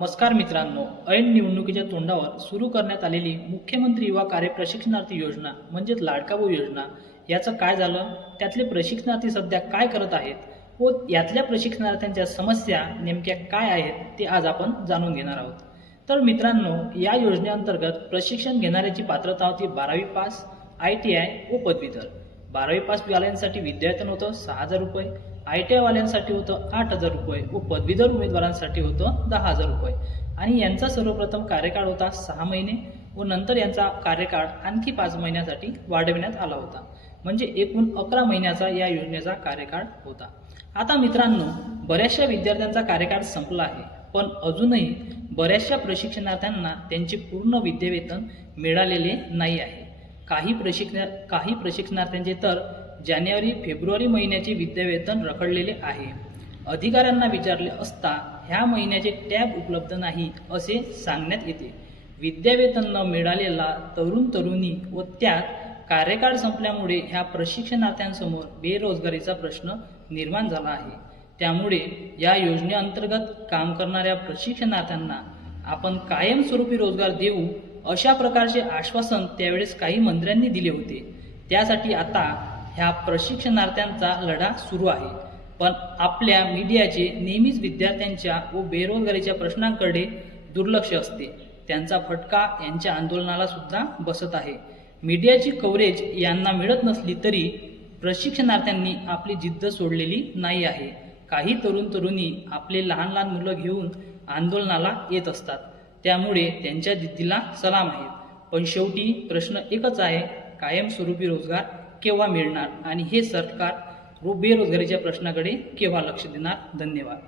नमस्कार मित्रांनो ऐन निवडणुकीच्या तोंडावर सुरू करण्यात आलेली मुख्यमंत्री युवा कार्य प्रशिक्षणार्थी योजना म्हणजेच लाडकाबू योजना याचं काय झालं? त्यातले प्रशिक्षणार्थी सध्या काय करत आहेत? व यातल्या प्रशिक्षणार्थ्यांच्या समस्या नेमक्या काय आहेत ते आज आपण जाणून घेणार आहोत. तर मित्रांनो या योजनेअंतर्गत प्रशिक्षण घेणाऱ्याची पात्रता होती बारावी पास आय टी आय व पदवीधर. बारावी पास वाल्यांसाठी विद्यार्थ्यांना होतं सहा हजार रुपये. आय टी आयवाल्यांसाठी होतं आठ हजार रुपये. व पदवीधर उमेदवारांसाठी होतं दहा हजार रुपये. आणि यांचा सर्वप्रथम कार्यकाळ होता सहा महिने व नंतर यांचा कार्यकाळ आणखी पाच महिन्यासाठी वाढविण्यात आला होता. म्हणजे एकूण अकरा महिन्याचा या योजनेचा कार्यकाळ होता. आता मित्रांनो बऱ्याचशा विद्यार्थ्यांचा कार्यकाळ संपला आहे. पण अजूनही बऱ्याचशा प्रशिक्षणार्थ्यांना त्यांचे पूर्ण विद्यावेतन मिळालेले नाही आहे. काही प्रशिक्षण काही प्रशिक्षणार्थ्यांचे तर जानेवारी फेब्रुवारी महिन्याचे विद्यावेतन रखडलेले आहे. अधिकाऱ्यांना विचारले असता ह्या महिन्याचे टॅब उपलब्ध नाही असे सांगण्यात येते. विद्यावेतन न मिळालेला तरुण तरुणी व त्यात कार्यकाळ संपल्यामुळे ह्या प्रशिक्षणार्थ्यांसमोर बेरोजगारीचा प्रश्न निर्माण झाला आहे. त्यामुळे या योजनेअंतर्गत काम करणाऱ्या प्रशिक्षणार्थ्यांना आपण कायमस्वरूपी रोजगार देऊ अशा प्रकारचे आश्वासन त्यावेळेस काही मंत्र्यांनी दिले होते. त्यासाठी आता ह्या प्रशिक्षणार्थ्यांचा लढा सुरू आहे. पण आपल्या मीडियाचे नेहमीच विद्यार्थ्यांच्या व बेरोजगारीच्या प्रश्नांकडे दुर्लक्ष असते. त्यांचा फटका यांच्या आंदोलनाला सुद्धा बसत आहे. मीडियाची कव्हरेज यांना मिळत नसली तरी प्रशिक्षणार्थ्यांनी आपली जिद्द सोडलेली नाही आहे. काही तरुण तरुणी आपले लहान लहान मुलं घेऊन आंदोलनाला येत असतात. त्यामुळे त्यांच्या जिद्दीला सलाम आहेत पण शेवटी प्रश्न एकच आहे कायमस्वरूपी रोजगार केव्हा मिळणार? आणि हे सरकार रो बेरोजगारीच्या प्रश्नाकडे केव्हा लक्ष देणार? धन्यवाद.